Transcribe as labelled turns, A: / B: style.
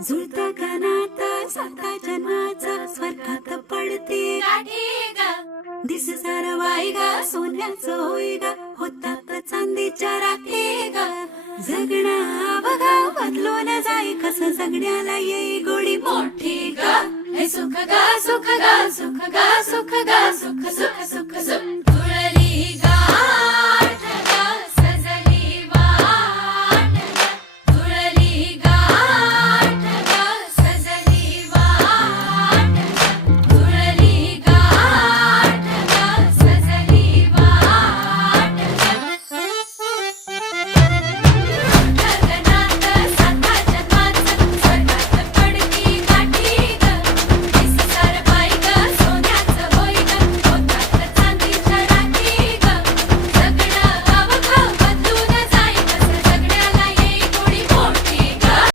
A: जुळता गानात साता जन्माचा स्वर्गात पडते. दिस सार ग सोन्याचं होई ग होतात चांदीच्या राखे ग जगणं बघा न जाई कसं जगण्याला येई गोडी मोठी ग.
B: गा सुख गा सुख गा सुख गा सुख ग